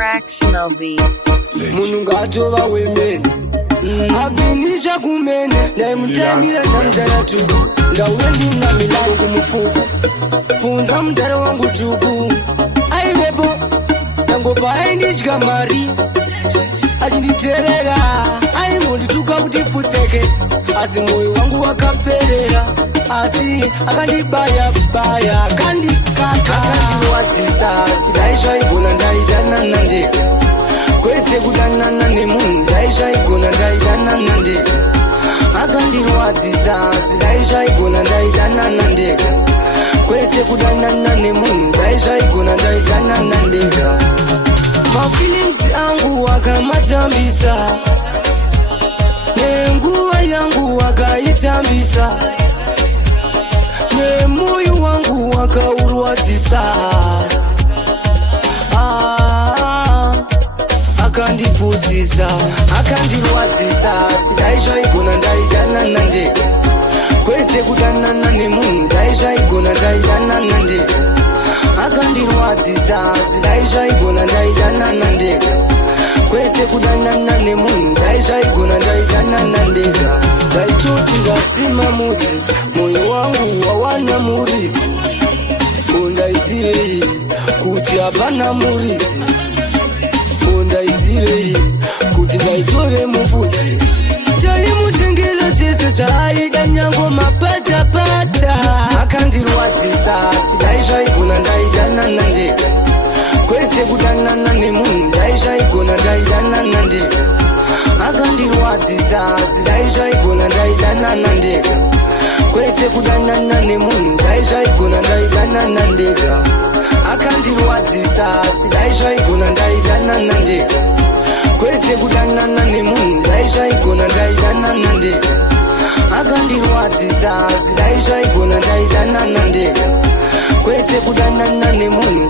Fractional beats. Munungatova women. Abinisha kumene na mtemira na mtana tuku. Ndawendi na milani kumufuku. Funza mtara wangu tuku. Aiwepo Nangopa endi chikamari Achinditerera Aimundi tuka kutiputseke Asi moyo wangu wakaperera Asi akandibaya baya Akandikaka Akandiwadzisa Sidaisha igona ndaidana nandeka Kwete kudanana nemunhu Daisha igona ndaidana nandeka Akandiwadzisa Sidaisha igona ndaidana nandeka Kwete kudanana nemunhu Daisha igona ndaidana nandeka My feelings angu wakamatambisa Nenguwa yangu wakaitambisa Nemoyo wangu wakaurwadzisa Akandipusisa Akandirwadzisa Sidaisha igona ndaidana nandeka Kwete kudanana nemunhu Daisha igona ndaidana nandeka Akandirwadzisa Sidaisha igona ndaidana nandeka Kwete kudanana nemunhu Daisha igona ndaidana nandeka Daitoti ngasima mudzi Moyo wangu wawana muridzi Undaizirei kuti hapana muridzi Undaizirei kuti ndaitove mufudzi Taimutengera zvese zvaaida nyango mapata-pata Akandirwadzisa Sidaisha igona ndaidana nandeka Kwete kudanana nemunhu Daisha igona ndaidana nandeka Akandirwadzisa Sidaisha igona ndaidana nandeka Kwete kudanana nemunhu Daisha igona ndaidana nandeka Akandirwadzisa Sidaisha igona ndaidana nandeka Kwete kudanana nemunhu Daisha igona ndaidana nandeka Akandirwadzisa Sidaisha igona ndaidana nandeka Kwete kudanana nemunhu